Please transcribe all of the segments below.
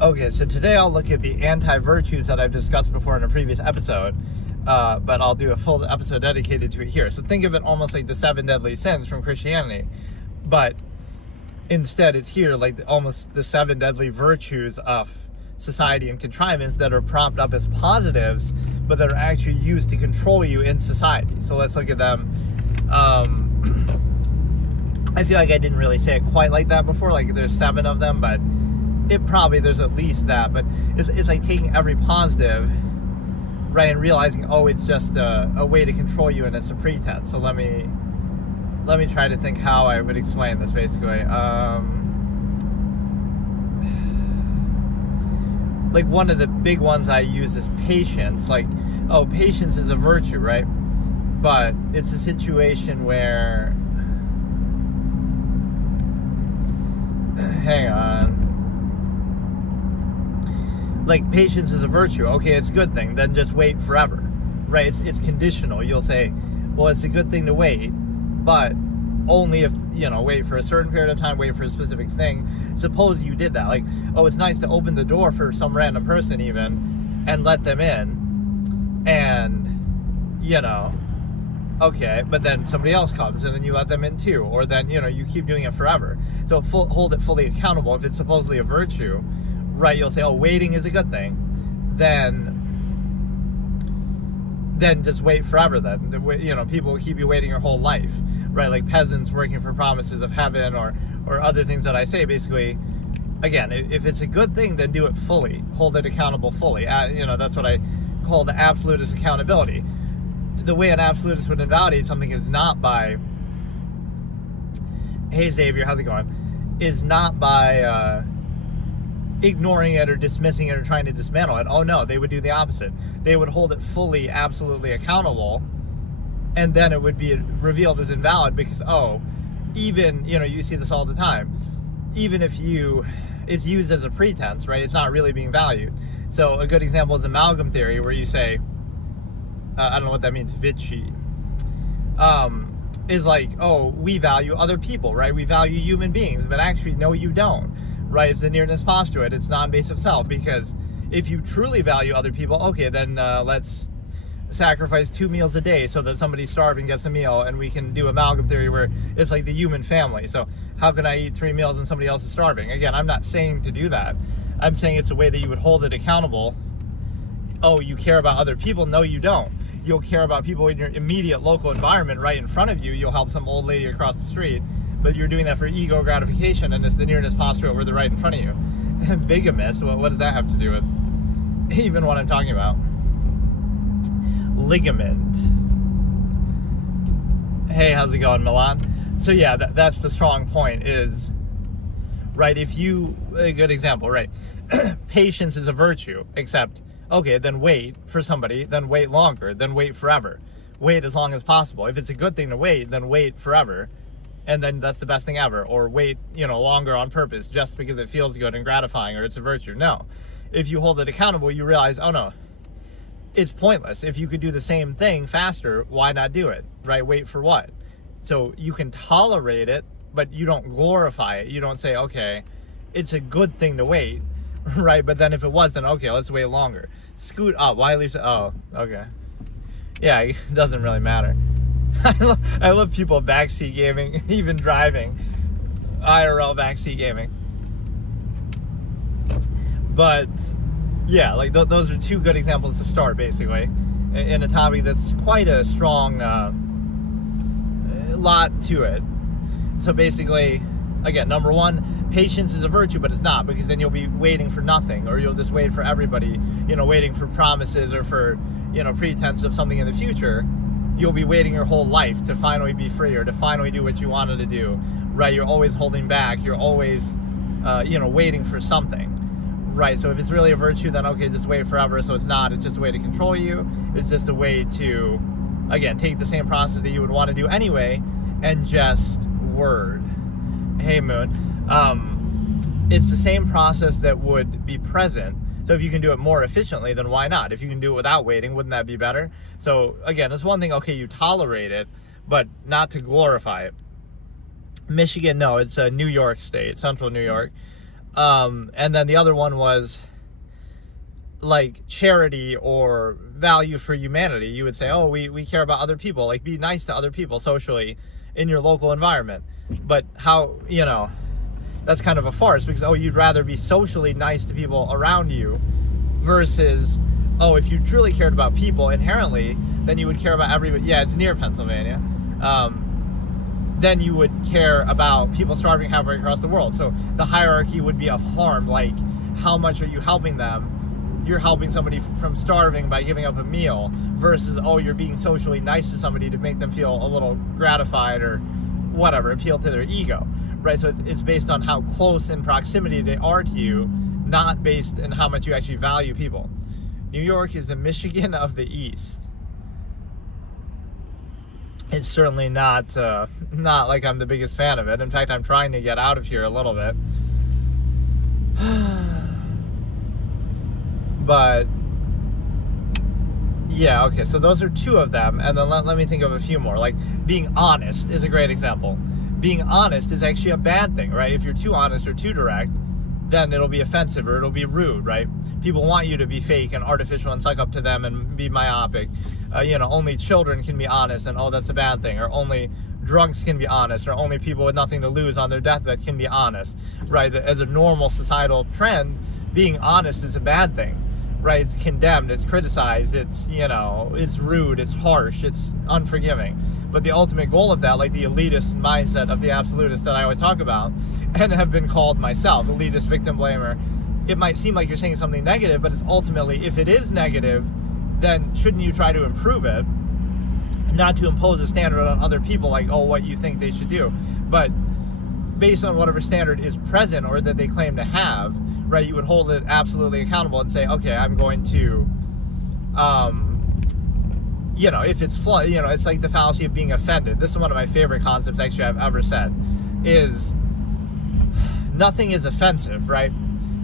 Okay, so today I'll look at the anti-virtues that I've discussed before in a previous episode, but I'll do a full episode dedicated to it here. So think of it almost like the 7 deadly sins from Christianity, but instead it's here like almost the 7 deadly virtues of society and contrivance that are propped up as positives, but that are actually used to control you in society. So let's look at them. I feel like I didn't really say it quite like that before, like there's 7 of them, but there's at least that, but it's like taking every positive, right, and realizing, oh, it's just a way to control you and it's a pretense. So let me try to think how I would explain this, basically. Like one of the big ones I use is patience. Like, oh, patience is a virtue, right? But it's a situation where, hang on. Like, patience is a virtue. Okay, it's a good thing. Then just wait forever, right? It's conditional. You'll say, well, it's a good thing to wait, but only if, wait for a certain period of time, wait for a specific thing. Suppose you did that. Like, oh, it's nice to open the door for some random person even and let them in. And, okay, but then somebody else comes and then you let them in too. Or then, you keep doing it forever. So hold it fully accountable. If it's supposedly a virtue, right, you'll say, oh, waiting is a good thing, then just wait forever then. People will keep you waiting your whole life, right? Like peasants working for promises of heaven or other things that I say. Basically, again, if it's a good thing, then do it fully. Hold it accountable fully. That's what I call the absolutist accountability. The way an absolutist would invalidate something is not by, hey, Xavier, how's it going? Is not by ignoring it or dismissing it or trying to dismantle it. Oh no, they would do the opposite. They would hold it fully, absolutely accountable, and then it would be revealed as invalid because, oh, even, you see this all the time, even if it's used as a pretense, right? It's not really being valued. So a good example is amalgam theory, where you say, I don't know what that means, Vici, is like, oh, we value other people, right? We value human beings, but actually, no, you don't. Right, it's the nearness postulate. It's non-invasive self, because if you truly value other people, okay, then let's sacrifice 2 meals a day so that somebody starving gets a meal, and we can do amalgam theory where it's like the human family. So how can I eat 3 meals and somebody else is starving? Again, I'm not saying to do that. I'm saying it's a way that you would hold it accountable. Oh, you care about other people? No, you don't. You'll care about people in your immediate local environment right in front of you. You'll help some old lady across the street, but you're doing that for ego gratification, and it's the nearness postulate where they're right in front of you. Bigamist, what does that have to do with even what I'm talking about? Ligament. Hey, how's it going, Milan? So yeah, that's the strong point is, right, a good example, right? Patience is a virtue, except, okay, then wait for somebody, then wait longer, then wait forever. Wait as long as possible. If it's a good thing to wait, then wait forever. And then that's the best thing ever. Or wait, longer on purpose just because it feels good and gratifying or it's a virtue. No. If you hold it accountable, you realize, oh no, it's pointless. If you could do the same thing faster, why not do it, right? Wait for what? So you can tolerate it, but you don't glorify it. You don't say, okay, it's a good thing to wait, right? But then if it wasn't, okay, let's wait longer. Scoot up. Why leave? Oh, okay. Yeah, it doesn't really matter. I love people backseat gaming, even driving, IRL backseat gaming. But yeah, like those are 2 good examples to start, basically, in a topic that's quite a strong lot to it. So basically, again, number 1, patience is a virtue, but it's not, because then you'll be waiting for nothing, or you'll just wait for everybody, waiting for promises or for, pretense of something in the future. You'll be waiting your whole life to finally be free or to finally do what you wanted to do, right? You're always holding back. You're always, waiting for something, right? So if it's really a virtue, then okay, just wait forever. So it's not. It's just a way to control you. It's just a way to, again, take the same process that you would want to do anyway and just word. Hey, Moon. It's the same process that would be present. So if you can do it more efficiently, then why not? If you can do it without waiting, wouldn't that be better? So again, it's one thing, okay, you tolerate it, but not to glorify it. Michigan, no, it's New York State, central New York. And then the other one was like charity or value for humanity. You would say, oh, we care about other people, like be nice to other people socially in your local environment. But how, that's kind of a farce, because, oh, you'd rather be socially nice to people around you versus, oh, if you truly cared about people inherently, then you would care about everybody. Yeah, it's near Pennsylvania. Then you would care about people starving halfway across the world. So the hierarchy would be of harm, like how much are you helping them? You're helping somebody from starving by giving up a meal versus, oh, you're being socially nice to somebody to make them feel a little gratified or whatever, appeal to their ego, right? So it's based on how close in proximity they are to you, not based on how much you actually value people. New York is the Michigan of the East. It's certainly not like I'm the biggest fan of it. In fact, I'm trying to get out of here a little bit. But yeah, okay, so those are two of them, and then let me think of a few more. Like being honest is a great example. Being honest is actually a bad thing, right? If you're too honest or too direct, then it'll be offensive or it'll be rude, right? People want you to be fake and artificial and suck up to them and be myopic. Only children can be honest, and oh, that's a bad thing. Or only drunks can be honest, or only people with nothing to lose on their deathbed can be honest, right? As a normal societal trend, being honest is a bad thing, right? It's condemned, it's criticized, it's, it's rude, it's harsh, it's unforgiving. But the ultimate goal of that, like the elitist mindset of the absolutist that I always talk about, and have been called myself, elitist, victim blamer, it might seem like you're saying something negative, but it's ultimately, if it is negative, then shouldn't you try to improve it? Not to impose a standard on other people, like, oh, what you think they should do, but based on whatever standard is present or that they claim to have, right? You would hold it absolutely accountable and say, okay, I'm going to, if it's flawed, it's like the fallacy of being offended. This is one of my favorite concepts actually I've ever said, is nothing is offensive, right?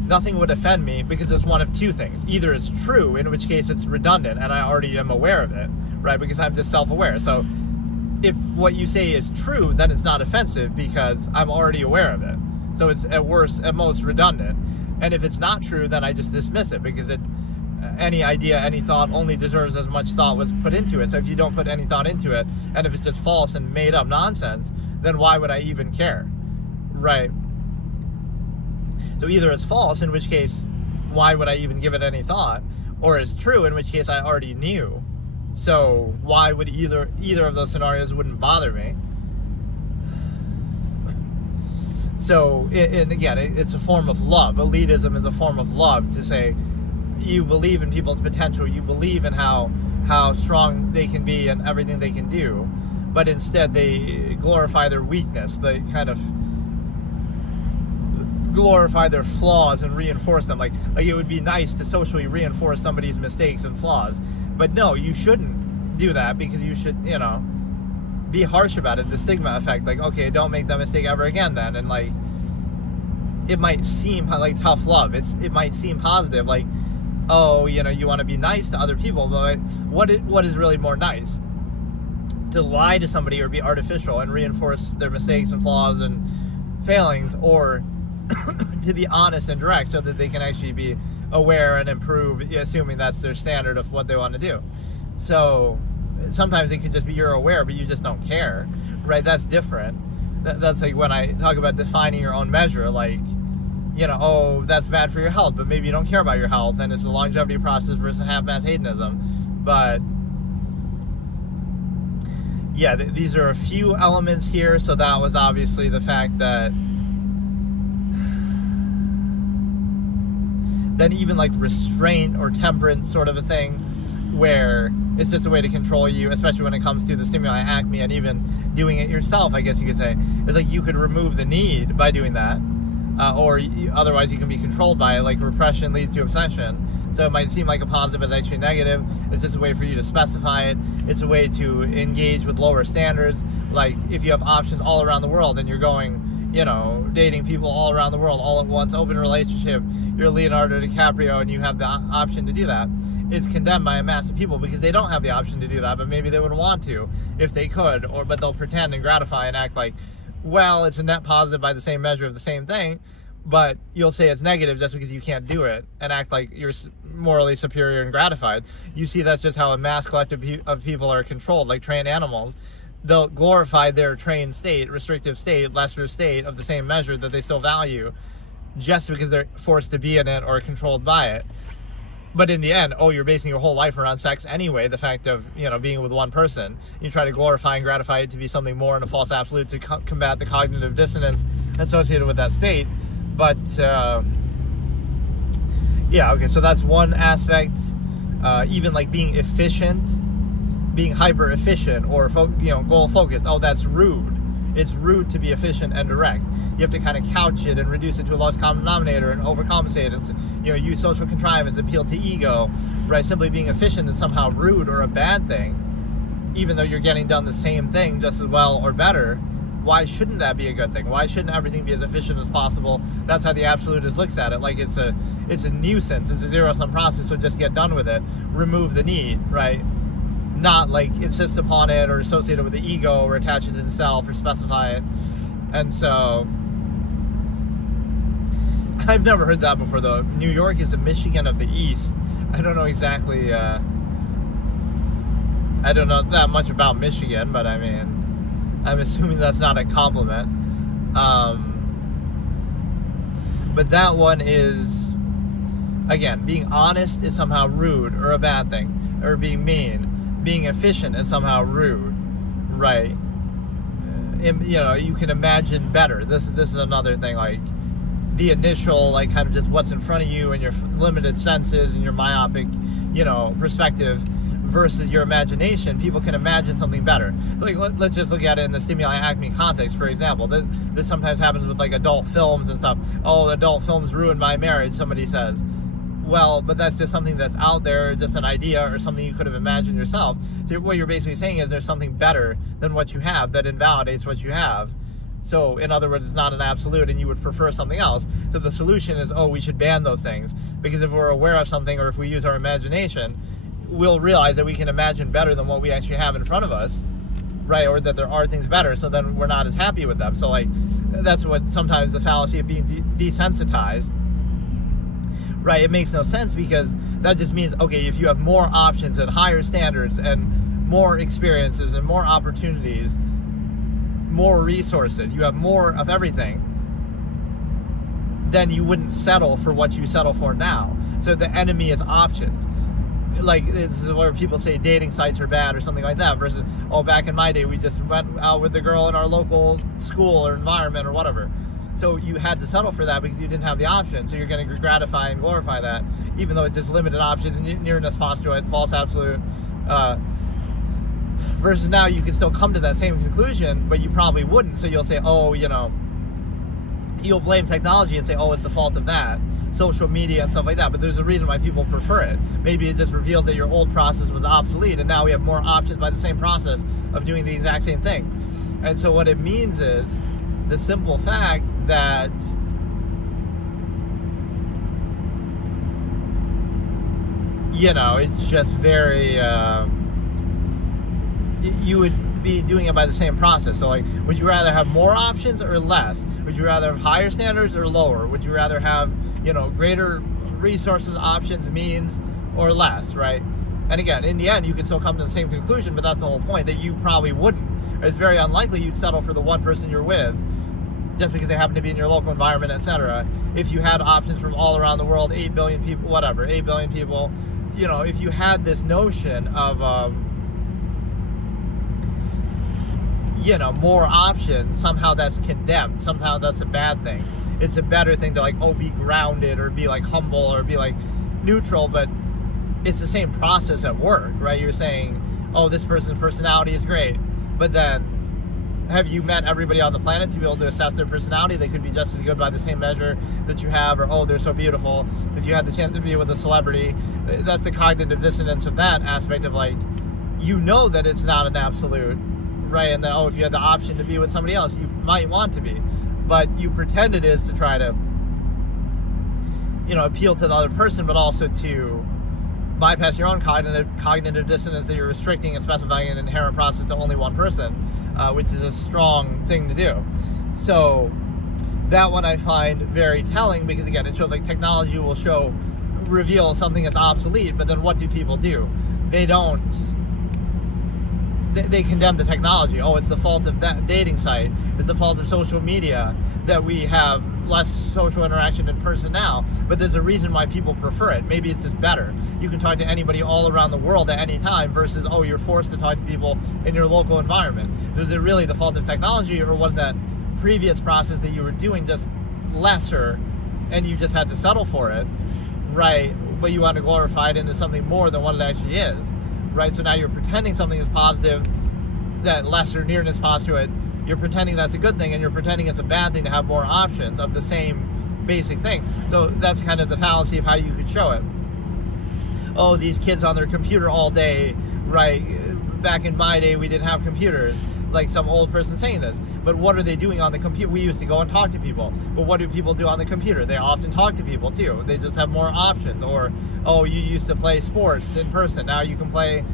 Nothing would offend me because it's one of two things. Either it's true, in which case it's redundant and I already am aware of it, right? Because I'm just self-aware. So if what you say is true, then it's not offensive because I'm already aware of it. So it's at worst, at most redundant. And if it's not true, then I just dismiss it because any idea, any thought only deserves as much thought was put into it. So if you don't put any thought into it, and if it's just false and made up nonsense, then why would I even care, right? So either it's false, in which case, why would I even give it any thought? Or it's true, in which case I already knew. So why would either of those scenarios wouldn't bother me? So, and again, it's a form of love. Elitism is a form of love, to say you believe in people's potential, you believe in how strong they can be and everything they can do, but instead they glorify their weakness. They kind of glorify their flaws and reinforce them. Like it would be nice to socially reinforce somebody's mistakes and flaws, but no, you shouldn't do that, because you should, be harsh about it. The stigma effect, like, okay, don't make that mistake ever again then. And like, it might seem like tough love. It might seem positive, like, oh, you want to be nice to other people, but what is really more nice? To lie to somebody or be artificial and reinforce their mistakes and flaws and failings, or to be honest and direct so that they can actually be aware and improve, assuming that's their standard of what they want to do. So sometimes it can just be you're aware, but you just don't care, right? That's different. That's like when I talk about defining your own measure, like, oh, that's bad for your health, but maybe you don't care about your health, and it's a longevity process versus half-mass hedonism. But yeah, these are a few elements here. So that was obviously the fact that then even like restraint or temperance sort of a thing, where it's just a way to control you, especially when it comes to the stimuli acme, and even doing it yourself, I guess you could say. It's like you could remove the need by doing that, or otherwise you can be controlled by it. Like repression leads to obsession. So it might seem like a positive, but it's actually negative. It's just a way for you to specify it. It's a way to engage with lower standards. Like if you have options all around the world and you're going, dating people all around the world all at once, open relationship, you're Leonardo DiCaprio and you have the option to do that, it's condemned by a mass of people because they don't have the option to do that, but maybe they would want to if they could, but they'll pretend and gratify and act like, well, it's a net positive by the same measure of the same thing, but you'll say it's negative just because you can't do it and act like you're morally superior and gratified. You see, that's just how a mass collective of people are controlled, like trained animals. They'll glorify their trained state, restrictive state, lesser state of the same measure that they still value, just because they're forced to be in it or controlled by it. But in the end, you're basing your whole life around sex anyway, the fact of, being with one person. You try to glorify and gratify it to be something more in a false absolute to combat the cognitive dissonance associated with that state. But, so that's one aspect. Even like being efficient, being hyper efficient or goal focused. That's rude. It's rude to be efficient and direct. You have to kind of couch it and reduce it to a lowest common denominator and overcompensate and use social contrivance, appeal to ego, right? Simply being efficient is somehow rude or a bad thing, even though you're getting done the same thing just as well or better. Why shouldn't that be a good thing? Why shouldn't everything be as efficient as possible? That's how the absolutist looks at it. Like it's a nuisance. It's a zero-sum process, so just get done with it. Remove the need, right? Not like insist upon it or associate it with the ego or attach it to the self or specify it. And so I've never heard that before, though. New York is the Michigan of the East. I don't know exactly, I don't know that much about Michigan, but I mean, I'm assuming that's not a compliment. But that one is, again, being honest is somehow rude or a bad thing, or being mean. Being efficient is somehow rude, right? You can imagine better. This is another thing, like the initial, like kind of just what's in front of you and your limited senses and your myopic, perspective versus your imagination. People can imagine something better. Like let's just look at it in the stimuli acme context, for example. This sometimes happens with like adult films and stuff. Adult films ruined my marriage, somebody says. Well, but that's just something that's out there, just an idea or something you could have imagined yourself. So what you're basically saying is there's something better than what you have that invalidates what you have. So in other words, it's not an absolute and you would prefer something else. So the solution is, we should ban those things. Because if we're aware of something or if we use our imagination, we'll realize that we can imagine better than what we actually have in front of us, right? Or that there are things better, so then we're not as happy with them. So like, that's what sometimes the fallacy of being desensitized. Right, it makes no sense because that just means, if you have more options and higher standards and more experiences and more opportunities, more resources, you have more of everything, then you wouldn't settle for what you settle for now. So the enemy is options. Like, this is where people say dating sites are bad or something like that versus, back in my day, we just went out with the girl in our local school or environment or whatever. So you had to settle for that because you didn't have the option. So you're going to gratify and glorify that, even though it's just limited options and nearness postulate, false absolute. Versus now you can still come to that same conclusion, but you probably wouldn't. So you'll say, you'll blame technology and say, it's the fault of that, social media and stuff like that. But there's a reason why people prefer it. Maybe it just reveals that your old process was obsolete and now we have more options by the same process of doing the exact same thing. And so what it means is, the simple fact that it's just very you would be doing it by the same process. So like, would you rather have more options or less? Would you rather have higher standards or lower? Would you rather have greater resources, options, means, or less, right? And again, in the end, you can still come to the same conclusion, but that's the whole point, that you probably wouldn't. It's very unlikely you'd settle for the one person you're with just because they happen to be in your local environment, etc. If you had options from all around the world, 8 billion people, whatever, 8 billion people, if you had this notion of, more options, somehow that's condemned, somehow that's a bad thing. It's a better thing to be grounded or be humble or be neutral, but it's the same process at work, right? You're saying, this person's personality is great, but then have you met everybody on the planet to be able to assess their personality? They could be just as good by the same measure that you have, or they're so beautiful. If you had the chance to be with a celebrity, that's the cognitive dissonance of that aspect of that it's not an absolute, right? And that, if you had the option to be with somebody else, you might want to be, but you pretend it is to try to, appeal to the other person, but also to bypass your own cognitive dissonance that you're restricting and specifying an inherent process to only one person, which is a strong thing to do. So that one I find very telling, because again, it shows like technology will reveal something as obsolete, but then what do people do? They condemn the technology. Oh, it's the fault of that dating site. It's the fault of social media that we have less social interaction in person now. But there's a reason why people prefer it. Maybe it's just better. You can talk to anybody all around the world at any time versus, oh, you're forced to talk to people in your local environment. Was it really the fault of technology, or was that previous process that you were doing just lesser and you just had to settle for it, right? But you want to glorify it into something more than what it actually is. Right, so now you're pretending something is positive, that lesser nearness postulate, you're pretending that's a good thing, and you're pretending it's a bad thing to have more options of the same basic thing. So that's kind of the fallacy of how you could show it. Oh, these kids on their computer all day, right? Back in my day, we didn't have computers, like some old person saying this. But what are they doing on the computer? We used to go and talk to people. But what do people do on the computer? They often talk to people too. They just have more options. Or, oh, you used to play sports in person. Now you can play,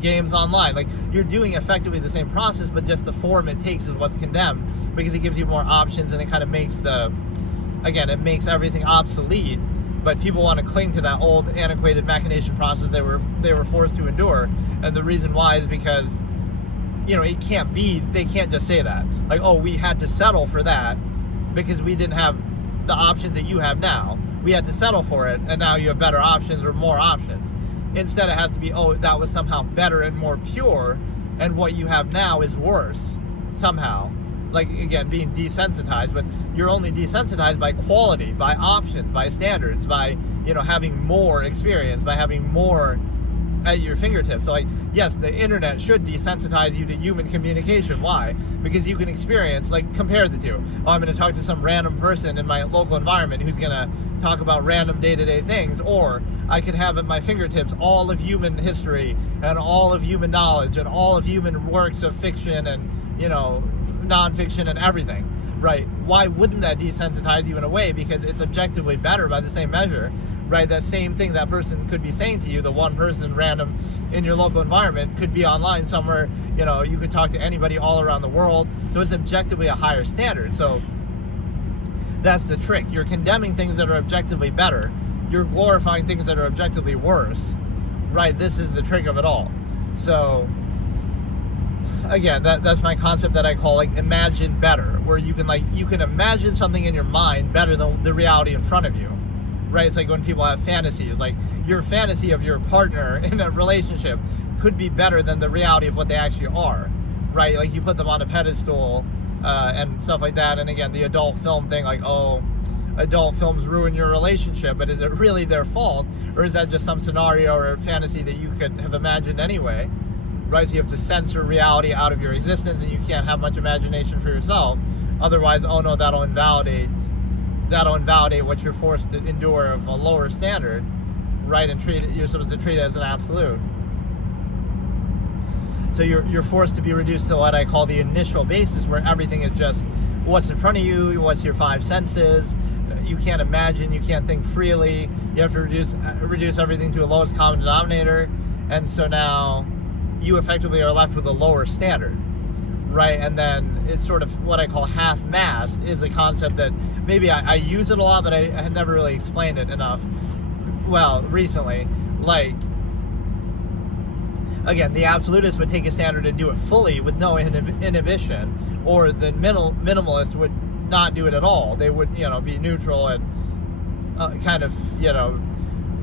games online. Like, you're doing effectively the same process, but just the form it takes is what's condemned, because it gives you more options, and it kind of makes it makes everything obsolete. But people want to cling to that old, antiquated machination process they were forced to endure. And the reason why is because, it can't be, they can't just say that. Like, oh, we had to settle for that because we didn't have the options that you have now. We had to settle for it, and now you have better options or more options. Instead, it has to be, oh, that was somehow better and more pure, and what you have now is worse somehow. Like, again, being desensitized, but you're only desensitized by quality, by options, by standards, by, having more experience, by having more at your fingertips. So, like, yes, the internet should desensitize you to human communication. Why? Because you can experience, like, compare the two. Oh, I'm going to talk to some random person in my local environment who's going to talk about random day-to-day things, or I could have at my fingertips all of human history and all of human knowledge and all of human works of fiction and, nonfiction and everything, right? Why wouldn't that desensitize you in a way? Because it's objectively better by the same measure, right? That same thing that person could be saying to you, the one person random in your local environment, could be online somewhere. You could talk to anybody all around the world. So it's objectively a higher standard. So that's the trick. You're condemning things that are objectively better. You're glorifying things that are objectively worse, right? This is the trick of it all. So again, that's my concept that I call, like, imagine better, where you can imagine something in your mind better than the reality in front of you, right? It's like when people have fantasies, like, your fantasy of your partner in a relationship could be better than the reality of what they actually are, right? Like, you put them on a pedestal and stuff like that. And again, the adult film thing, like, oh, adult films ruin your relationship, but is it really their fault, or is that just some scenario or fantasy that you could have imagined anyway? Right, so you have to censor reality out of your existence, and you can't have much imagination for yourself. Otherwise, oh no, that'll invalidate what you're forced to endure of a lower standard, right? And you're supposed to treat it as an absolute. So you're forced to be reduced to what I call the initial basis, where everything is just what's in front of you, what's your five senses. You can't imagine, you can't think freely. You have to reduce everything to a lowest common denominator, and so now you effectively are left with a lower standard, right? And then it's sort of what I call half-mast, is a concept that maybe I use it a lot, but I had never really explained it enough. Well, recently, like, again, the absolutist would take a standard and do it fully with no inhibition, or the minimalist would not do it at all. They would, be neutral and kind of,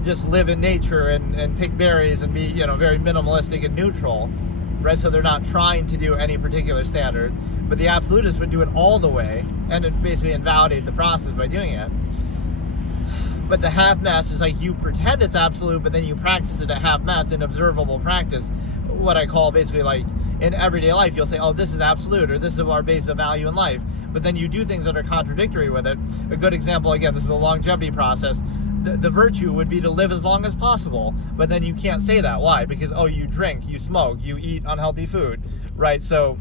just live in nature and pick berries and be, very minimalistic and neutral, right? So they're not trying to do any particular standard. But the absolutists would do it all the way, and it basically invalidate the process by doing it. But the half-mast is like, you pretend it's absolute, but then you practice it at half-mast in observable practice. What I call basically, like, in everyday life, you'll say, oh, this is absolute, or this is our base of value in life. But then you do things that are contradictory with it. A good example, again, this is the longevity process. The virtue would be to live as long as possible, but then you can't say that. Why? Because, oh, you drink, you smoke, you eat unhealthy food, right? So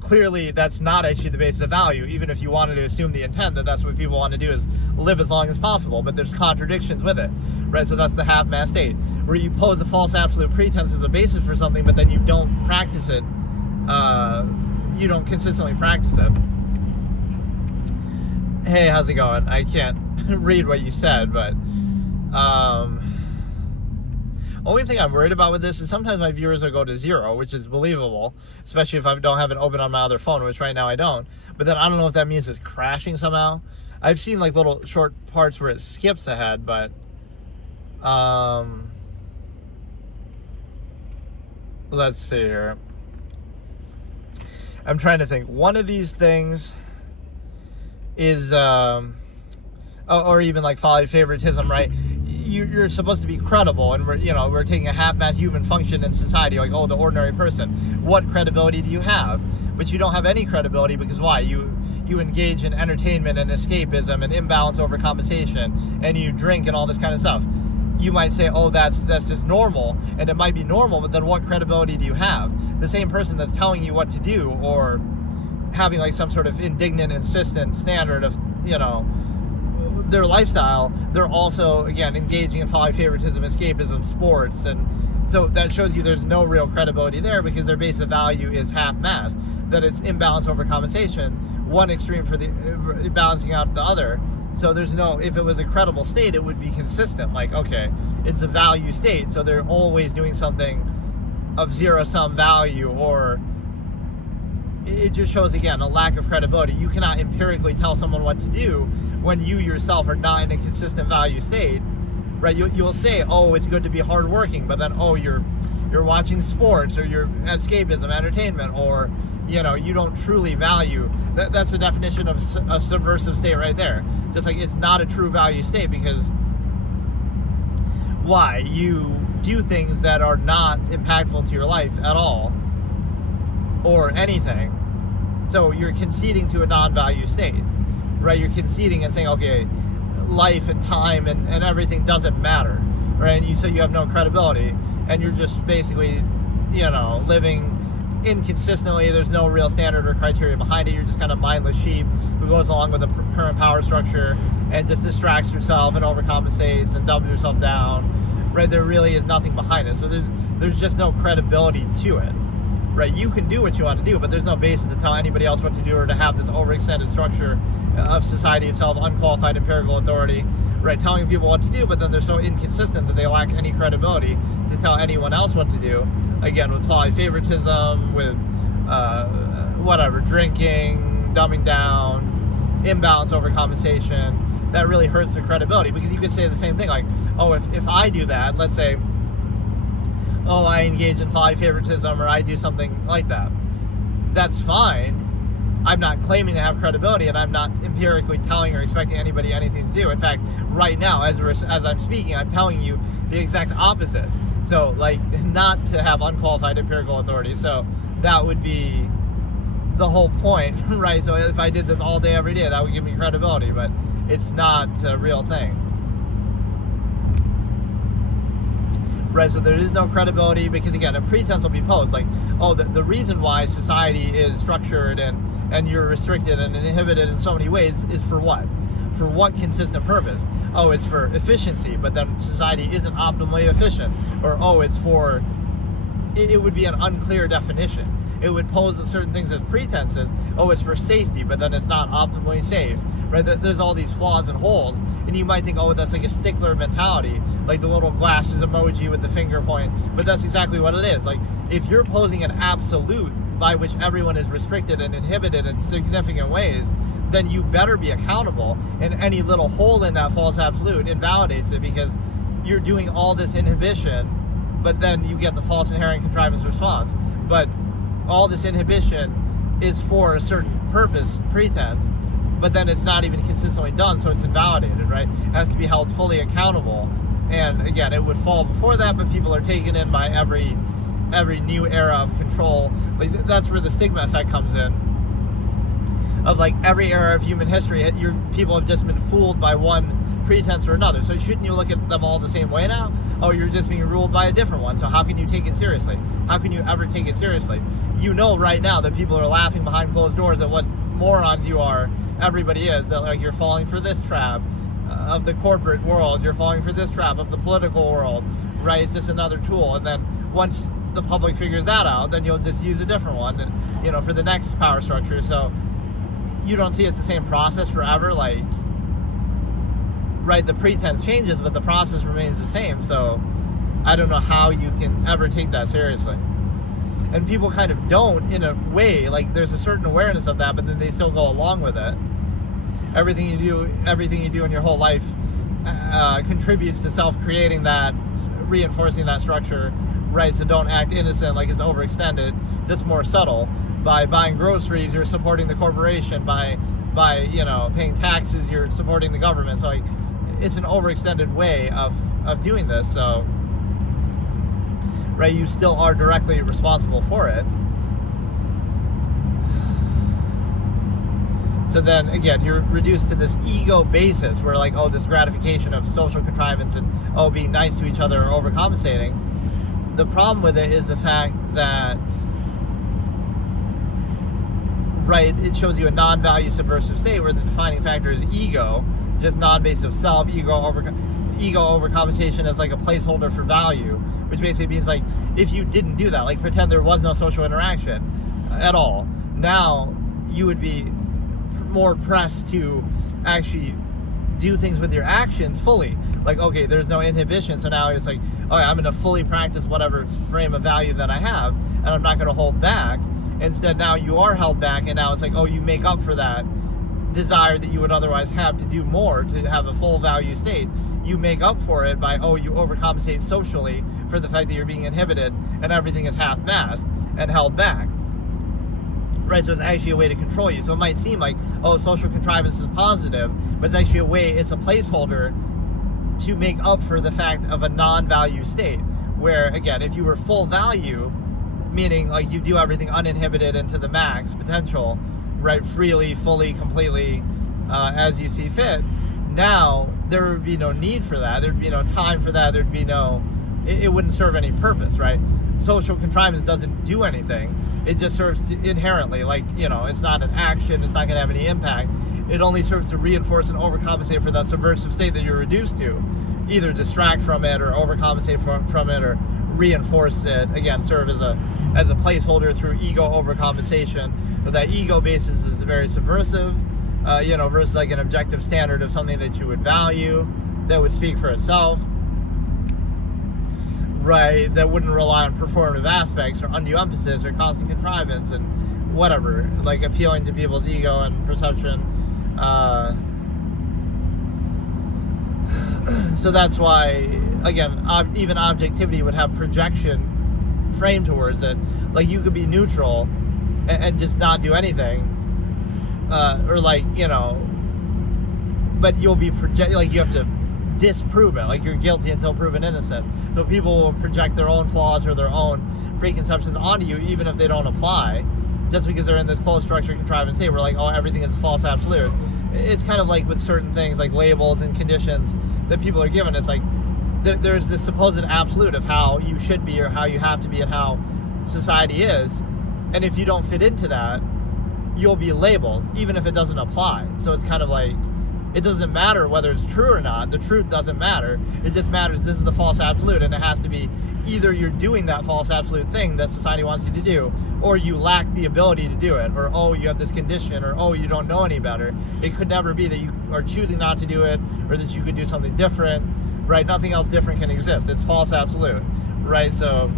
clearly that's not actually the basis of value, even if you wanted to assume the intent that that's what people want to do, is live as long as possible, but there's contradictions with it, right? So that's the half-mast state, where you pose a false absolute pretense as a basis for something, but then you don't practice it, you don't consistently practice it. Hey, how's it going? I can't read what you said, but only thing I'm worried about with this is sometimes my viewers will go to 0, which is believable, especially if I don't have it open on my other phone, which right now I don't. But then I don't know if that means it's crashing somehow. I've seen like little short parts where it skips ahead, but let's see here. I'm trying to think. One of these things is or even like folly favoritism, right? You're supposed to be credible, and we're taking a half-mass human function in society, like, oh, the ordinary person. What credibility do you have? But you don't have any credibility, because why? You engage in entertainment and escapism and imbalance overcompensation, and you drink and all this kind of stuff. You might say, oh, that's just normal, and it might be normal, but then what credibility do you have? The same person that's telling you what to do, or having like some sort of indignant, insistent standard of, their lifestyle, they're also, again, engaging in folly, favoritism, escapism, sports, and so that shows you there's no real credibility there, because their base of value is half-mast, that it's imbalance overcompensation, one extreme for the balancing out the other. So there's no, if it was a credible state, it would be consistent, like, okay, it's a value state, so they're always doing something of zero-sum value, or it just shows, again, a lack of credibility. You cannot empirically tell someone what to do when you yourself are not in a consistent value state, right? You'll say, oh, it's good to be hardworking, but then, oh, you're watching sports, or you're escapism, entertainment, or, you don't truly value. That's the definition of a subversive state right there. Just like it's not a true value state, because why? You do things that are not impactful to your life at all, or anything. So you're conceding to a non-value state, right? You're conceding and saying, okay, life and time and everything doesn't matter, right? And so you have no credibility, and you're just basically, living inconsistently. There's no real standard or criteria behind it. You're just kind of mindless sheep who goes along with the current power structure and just distracts yourself and overcompensates and dumps yourself down, right? There really is nothing behind it. So there's just no credibility to it. Right, you can do what you want to do, but there's no basis to tell anybody else what to do, or to have this overextended structure of society itself, unqualified empirical authority, right, telling people what to do, but then they're so inconsistent that they lack any credibility to tell anyone else what to do. Again, with folly favoritism, with drinking, dumbing down, imbalance overcompensation, that really hurts their credibility, because you could say the same thing, like, oh, if I do that, let's say, oh, I engage in folly favoritism, or I do something like that, that's fine. I'm not claiming to have credibility, and I'm not empirically telling or expecting anybody anything to do. In fact, right now, as I'm speaking, I'm telling you the exact opposite. So, like, not to have unqualified empirical authority. So that would be the whole point, right? So if I did this all day, every day, that would give me credibility, but it's not a real thing. Right, so there is no credibility, because, again, a pretense will be posed, like, oh, the reason why society is structured and you're restricted and inhibited in so many ways is for what? For what consistent purpose? Oh, it's for efficiency, but then society isn't optimally efficient. Or, oh, it's for, it would be an unclear definition. It would pose certain things as pretenses. Oh, it's for safety, but then it's not optimally safe. Right? There's all these flaws and holes, and you might think, oh, that's like a stickler mentality, like the little glasses emoji with the finger point, but that's exactly what it is. Like, if you're posing an absolute by which everyone is restricted and inhibited in significant ways, then you better be accountable, and any little hole in that false absolute invalidates it, because you're doing all this inhibition, but then you get the false inherent contrivance response. But all this inhibition is for a certain purpose, pretense, but then it's not even consistently done, so it's invalidated, right? It has to be held fully accountable. And again, it would fall before that, but people are taken in by every new era of control. Like, that's where the stigma effect comes in. Of, like, every era of human history, people have just been fooled by one pretense or another. So shouldn't you look at them all the same way now? Oh, you're just being ruled by a different one, so how can you take it seriously? How can you ever take it seriously? You know right now that people are laughing behind closed doors at what morons you are. Everybody is, that, like, you're falling for this trap of the corporate world, you're falling for this trap of the political world, right? It's just another tool. And then once the public figures that out, then you'll just use a different one, for the next power structure. So you don't see it's the same process forever. Like, right, the pretense changes, but the process remains the same. So I don't know how you can ever take that seriously. And people kind of don't, in a way. Like, there's a certain awareness of that, but then they still go along with it. Everything you do in your whole life contributes to self-creating that, reinforcing that structure, right? So don't act innocent like it's overextended, just more subtle. By buying groceries, you're supporting the corporation. By paying taxes, you're supporting the government. So, like, it's an overextended way of doing this. So, right, you still are directly responsible for it. So then, again, you're reduced to this ego basis where, like, oh, this gratification of social contrivance and, oh, being nice to each other or overcompensating. The problem with it is the fact that, right, it shows you a non-value subversive state where the defining factor is ego, just non-base of self, ego overcompensation as like a placeholder for value, which basically means, like, if you didn't do that, like, pretend there was no social interaction at all, now you would be more pressed to actually do things with your actions fully. Like, okay, there's no inhibition, so now it's like, oh, I'm going to fully practice whatever frame of value that I have, and I'm not going to hold back. Instead, now you are held back, and now it's like, oh, you make up for that desire that you would otherwise have to do more, to have a full value state. You make up for it by, oh, you overcompensate socially for the fact that you're being inhibited, and everything is half-masked and held back. Right, so it's actually a way to control you. So it might seem like, oh, social contrivance is positive, but it's actually a way, it's a placeholder to make up for the fact of a non-value state. Where, again, if you were full value, meaning, like, you do everything uninhibited and to the max potential, right, freely, fully, completely, as you see fit, now there would be no need for that. There'd be no time for that. There'd be no, it wouldn't serve any purpose, right? Social contrivance doesn't do anything. It just serves to inherently, like, it's not an action, it's not going to have any impact. It only serves to reinforce and overcompensate for that subversive state that you're reduced to. Either distract from it or overcompensate from it or reinforce it. Again, serve as a placeholder through ego overcompensation. But that ego basis is very subversive, versus like an objective standard of something that you would value, that would speak for itself. Right, that wouldn't rely on performative aspects or undue emphasis or constant contrivance and whatever, like appealing to people's ego and perception. So that's why, again, even objectivity would have projection framed towards it. Like, you could be neutral and just not do anything, or like, but you'll be like, you have to disprove it, like, you're guilty until proven innocent. So people will project their own flaws or their own preconceptions onto you, even if they don't apply, just because they're in this closed structure contrivance state where, like, oh, everything is a false absolute. It's kind of like with certain things, like labels and conditions that people are given. It's like there's this supposed absolute of how you should be or how you have to be and how society is, and if you don't fit into that, you'll be labeled, even if it doesn't apply. So it's kind of like, it doesn't matter whether it's true or not. The truth doesn't matter. It just matters this is a false absolute, and it has to be either you're doing that false absolute thing that society wants you to do, or you lack the ability to do it, or, oh, you have this condition, or, oh, you don't know any better. It could never be that you are choosing not to do it, or that you could do something different, right? Nothing else different can exist. It's false absolute, right? So,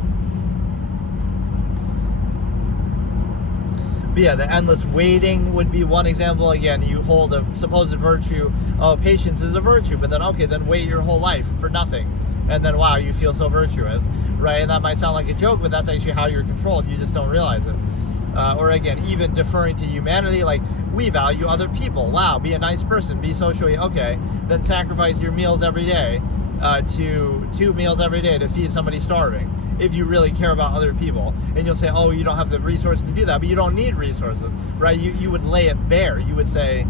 but yeah, the endless waiting would be one example. Again, you hold a supposed virtue, oh, patience is a virtue, but then, okay, then wait your whole life for nothing. And then, wow, you feel so virtuous, right? And that might sound like a joke, but that's actually how you're controlled. You just don't realize it. Or again, even deferring to humanity, like, we value other people. Wow, be a nice person, be socially, okay. Then sacrifice your meals every day to 2 meals every day to feed somebody starving, if you really care about other people. And you'll say, oh, you don't have the resources to do that, but you don't need resources, right? You would lay it bare. You would say,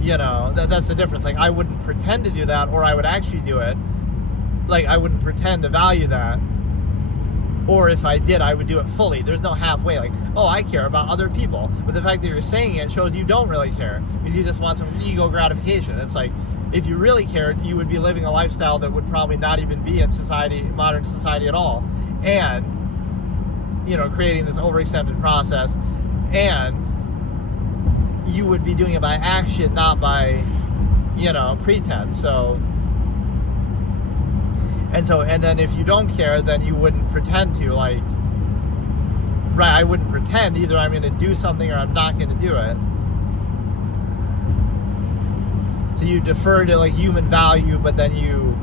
that's the difference. Like, I wouldn't pretend to do that, or I would actually do it. Like, I wouldn't pretend to value that, or if I did, I would do it fully. There's no halfway, like, oh, I care about other people. But the fact that you're saying it shows you don't really care, because you just want some ego gratification. It's like, if you really cared, you would be living a lifestyle that would probably not even be in society, modern society at all, and, creating this overextended process, and you would be doing it by action, not by, pretense. And then if you don't care, then you wouldn't pretend to, like, right, I wouldn't pretend. Either I'm going to do something or I'm not going to do it. So you defer to, like, human value, but then you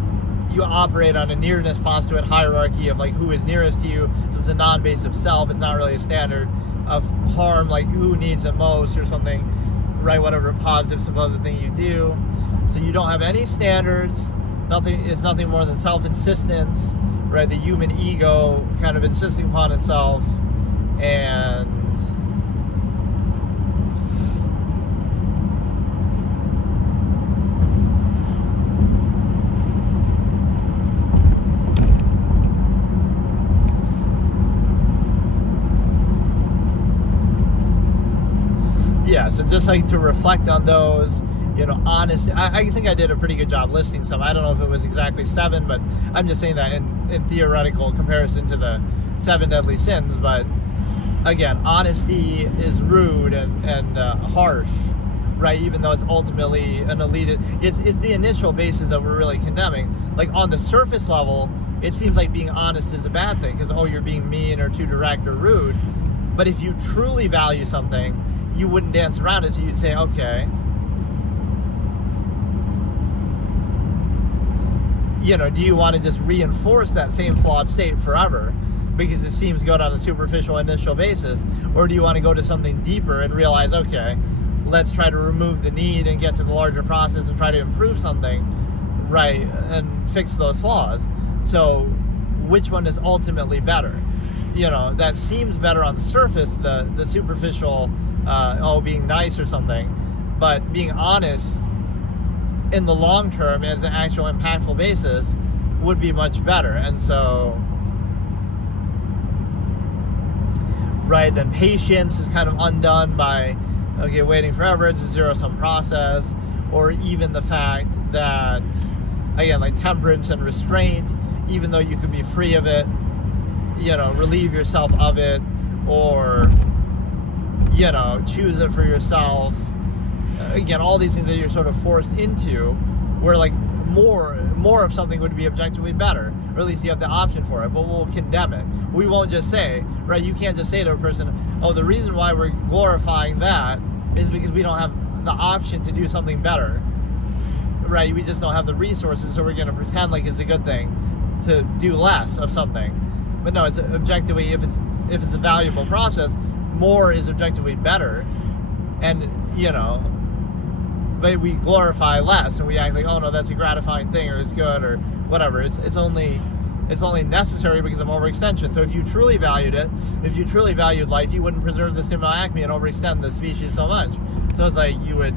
operate on a nearness postulate hierarchy of, like, who is nearest to you. This is a non-basic self. It's not really a standard of harm, like who needs it most or something, right? Whatever positive supposed thing you do. So you don't have any standards. It's nothing more than self-insistence, right? The human ego kind of insisting upon itself. And yeah, so just like to reflect on those, honest. I think I did a pretty good job listing some. I don't know if it was exactly 7, but I'm just saying that in theoretical comparison to the 7 deadly sins. But again, honesty is rude and harsh, right? Even though it's ultimately an elite, it's the initial basis that we're really condemning. Like on the surface level, it seems like being honest is a bad thing because you're being mean or too direct or rude. But if you truly value something, you wouldn't dance around it. So you'd say, okay, do you want to just reinforce that same flawed state forever because it seems good on a superficial initial basis? Or do you want to go to something deeper and realize, okay, let's try to remove the need and get to the larger process and try to improve something, right, and fix those flaws? So which one is ultimately better? That seems better on the surface, the superficial, being nice or something, but being honest in the long term as an actual impactful basis would be much better. And so, right, then patience is kind of undone by, okay, waiting forever. It's a zero-sum process. Or even the fact that, again, like temperance and restraint, even though you could be free of it, relieve yourself of it, or choose it for yourself. Again, all these things that you're sort of forced into, where like more of something would be objectively better, or at least you have the option for it, but we'll condemn it. We won't just say, right, you can't just say to a person, oh, the reason why we're glorifying that is because we don't have the option to do something better, right? We just don't have the resources, so we're going to pretend like it's a good thing to do less of something. But no, it's objectively, if it's a valuable process, more is objectively better. And but we glorify less and we act like, oh no, that's a gratifying thing, or it's good, or whatever. It's only necessary because of overextension. So if you truly valued it, if you truly valued life, you wouldn't preserve the stimuli acme and overextend the species so much. So it's like you would,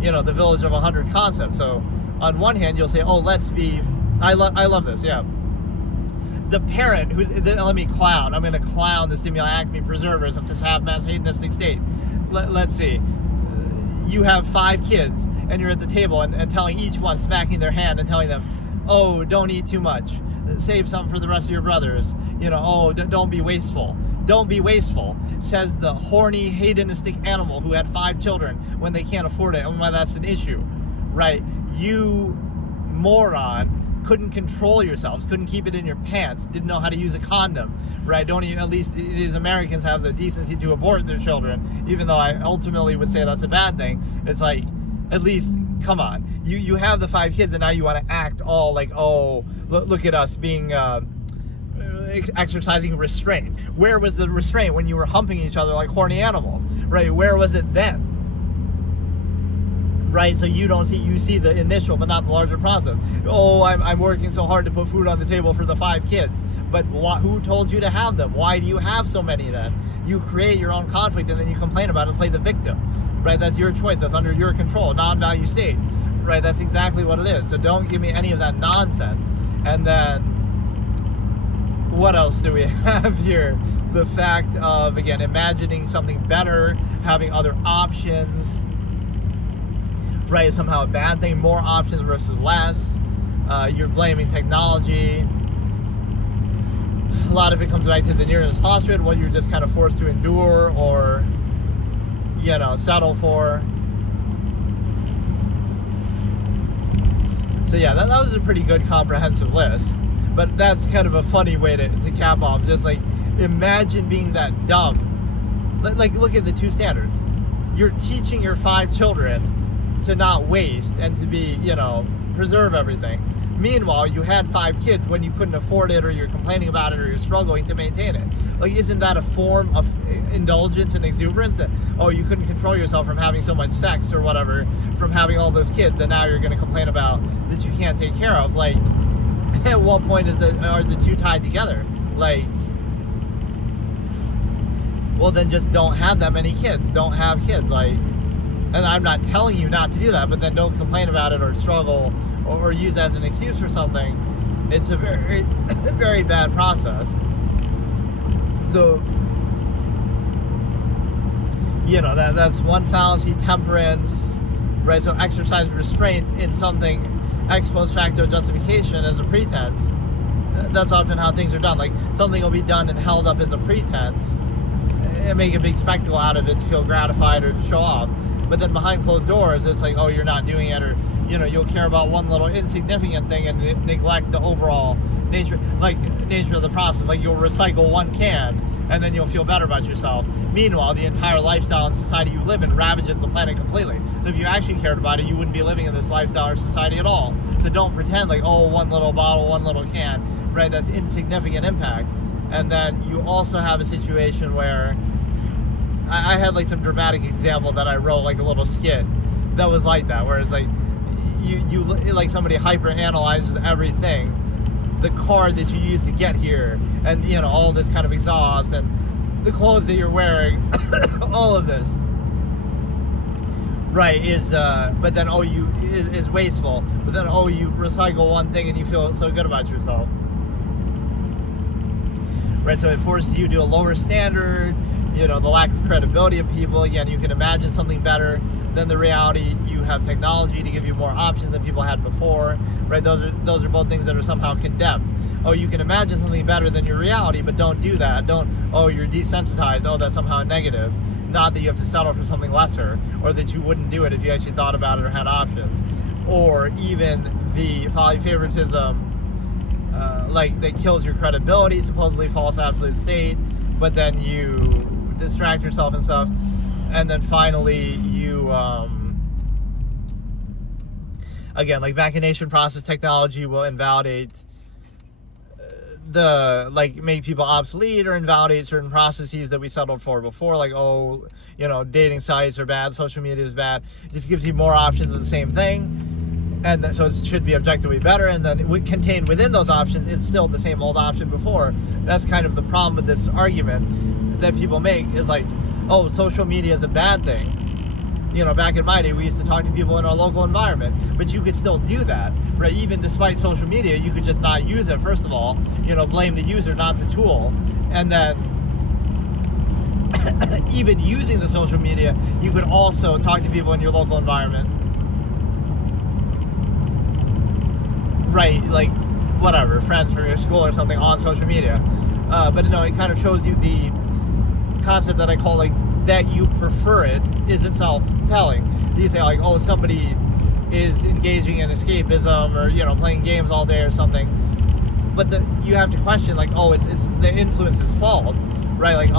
the village of 100 concepts. So on one hand, you'll say, oh, let's be, I love this, yeah. The parent who, let me clown. I'm going to clown the stimuli acme preservers of this half-mass hedonistic state. Let's see. You have 5 kids, and you're at the table and telling each one, smacking their hand and telling them, oh, don't eat too much. Save some for the rest of your brothers. Don't be wasteful. Don't be wasteful, says the horny, hedonistic animal who had 5 children when they can't afford it, and why that's an issue, right? You moron. Couldn't control yourselves, couldn't keep it in your pants, didn't know how to use a condom, right? Don't even, at least these Americans have the decency to abort their children, even though I ultimately would say that's a bad thing. It's like, at least, come on. You have the 5 kids and now you want to act all like, oh, look at us being, exercising restraint. Where was the restraint when you were humping each other like horny animals, right? Where was it then? Right, so you see the initial but not the larger process. Oh, I'm working so hard to put food on the table for the 5 kids. But who told you to have them? Why do you have so many then? You create your own conflict and then you complain about it and play the victim. Right, that's your choice. That's under your control, non-value state. Right, that's exactly what it is. So don't give me any of that nonsense. And then, what else do we have here? The fact of, again, imagining something better, having other options. Right, is somehow a bad thing. More options versus less. You're blaming technology. A lot of it comes back to the nearness postulate, what you're just kind of forced to endure, or settle for. So yeah, that was a pretty good comprehensive list. But that's kind of a funny way to cap off. Just like, imagine being that dumb. Like, look at the two standards. You're teaching your 5 children to not waste and to be, preserve everything. Meanwhile, you had 5 kids when you couldn't afford it, or you're complaining about it, or you're struggling to maintain it. Like, isn't that a form of indulgence and exuberance? That, you couldn't control yourself from having so much sex or whatever, from having all those kids, that now you're going to complain about that you can't take care of. Like, at what point are the two tied together? Like, well, then just don't have that many kids. Don't have kids. Like, and I'm not telling you not to do that, but then don't complain about it or struggle or use as an excuse for something. It's a very, very bad process. So, that's one fallacy. Temperance, right? So exercise restraint in something, ex post facto justification as a pretense. That's often how things are done. Like, something will be done and held up as a pretense and make a big spectacle out of it to feel gratified or to show off. But then behind closed doors, it's like, you're not doing it, or you'll care about one little insignificant thing and neglect the overall nature of the process. Like, you'll recycle one can and then you'll feel better about yourself. Meanwhile, the entire lifestyle and society you live in ravages the planet completely. So if you actually cared about it, you wouldn't be living in this lifestyle or society at all. So don't pretend like, one little bottle, one little can, right? That's insignificant impact. And then you also have a situation where I had like some dramatic example that I wrote, like a little skit that was like that, where it's like, you like, somebody hyper analyzes everything, the car that you used to get here, and all this kind of exhaust, and the clothes that you're wearing, all of this, right, is but then is wasteful. But then you recycle one thing and you feel so good about yourself, right? So it forces you to a lower standard. The lack of credibility of people. Again, you can imagine something better than the reality. You have technology to give you more options than people had before, right? Those are both things that are somehow condemned. You can imagine something better than your reality, but don't do that. You're desensitized. That's somehow negative. Not that you have to settle for something lesser, or that you wouldn't do it if you actually thought about it or had options. Or even the folly favoritism, that kills your credibility, supposedly false absolute state, but then you distract yourself and stuff. And then finally you again, like, machination process technology will invalidate make people obsolete or invalidate certain processes that we settled for before, like, dating sites are bad, social media is bad. It just gives you more options of the same thing, and so it should be objectively better. And then contained within those options, it's still the same old option before. That's kind of the problem with this argument that people make, is like, social media is a bad thing. Back in my day, we used to talk to people in our local environment, but you could still do that, right? Even despite social media, you could just not use it, first of all, blame the user, not the tool. And then even using the social media, you could also talk to people in your local environment, right? Like, whatever, friends from your school or something on social media. But it kind of shows you the concept that I call, like, that you prefer it isn't self-telling. You say, like, somebody is engaging in escapism, or playing games all day or something, but you have to question, like, it's the influence's fault, right? Like,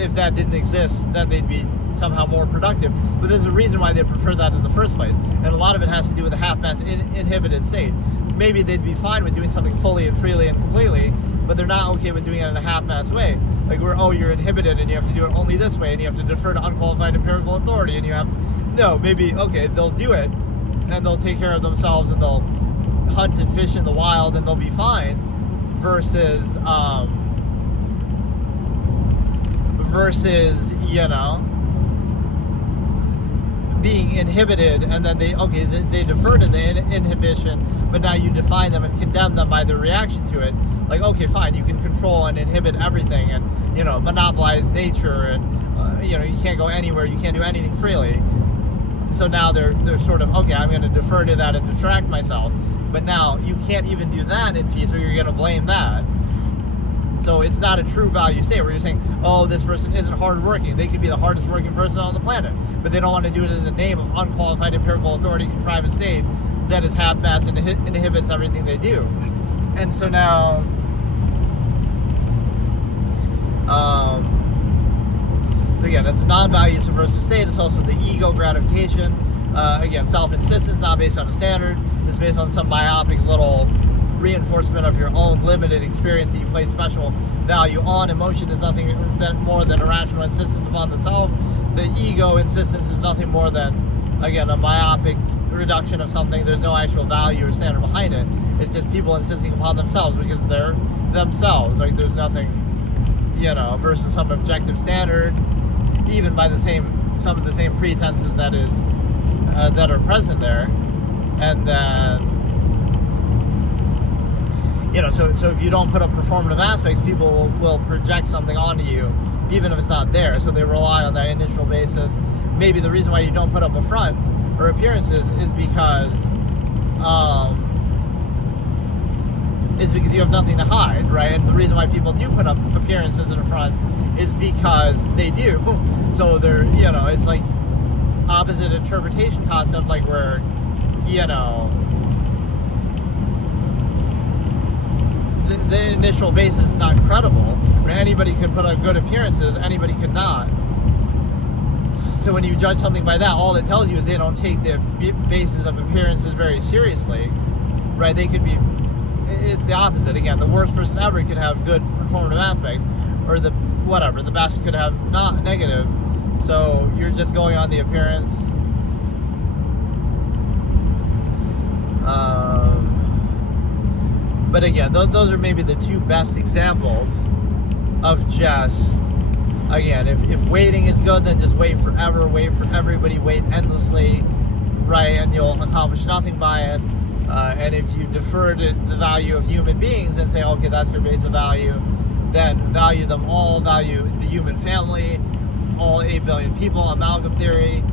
if that didn't exist, then they'd be somehow more productive. But there's a reason why they prefer that in the first place, and a lot of it has to do with the half-mass inhibited state. Maybe they'd be fine with doing something fully and freely and completely, but they're not okay with doing it in a half-mass way. Like, you're inhibited and you have to do it only this way, and you have to defer to unqualified empirical authority, and you have they'll do it, and they'll take care of themselves, and they'll hunt and fish in the wild, and they'll be fine, versus being inhibited, and then they defer to the inhibition, but now you define them and condemn them by their reaction to it. Like, fine, you can control and inhibit everything, and monopolize nature, and you can't go anywhere, you can't do anything freely. So now they're sort of, I'm going to defer to that and distract myself. But now you can't even do that in peace, or you're going to blame that. So it's not a true value state where you're saying, oh, this person isn't hardworking. They could be the hardest working person on the planet, but they don't want to do it in the name of unqualified empirical authority contrivance state that is half-assed and inhibits everything they do. And so now, again, it's a non-value subversive state. It's also the ego gratification. Again, self-insistence, not based on a standard. It's based on some myopic little reinforcement of your own limited experience that you place special value on. Emotion is nothing more than irrational insistence upon the self. The ego insistence is nothing more than, again, a myopic reduction of something. There's no actual value or standard behind it. It's just people insisting upon themselves because they're themselves. Like, there's nothing, versus some objective standard, even by some of the same pretenses that are present there. And then, so if you don't put up performative aspects, people will project something onto you, even if it's not there. So they rely on that initial basis. Maybe the reason why you don't put up a front or appearances is because you have nothing to hide, right? And the reason why people do put up appearances in a front is because they do. So they're, it's like opposite interpretation concept, like where, the initial basis is not credible. Right? Anybody could put up good appearances, anybody could not. So when you judge something by that, all it tells you is they don't take the basis of appearances very seriously, right? They could be, it's the opposite. Again, the worst person ever could have good performative aspects, or the best could have not negative. So you're just going on the appearance. But again, those are maybe the two best examples of just, again, if waiting is good, then just wait forever, wait for everybody, wait endlessly, right? And you'll accomplish nothing by it. And if you defer to the value of human beings and say, okay, that's your base of value, then value them all, value the human family, all 8 billion people, amalgam theory,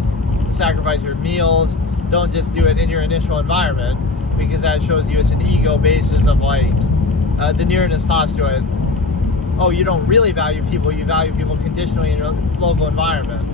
sacrifice your meals. Don't just do it in your initial environment, because that shows you it's an ego basis of like the nearness postulate. Oh, you don't really value people, you value people conditionally in your local environment.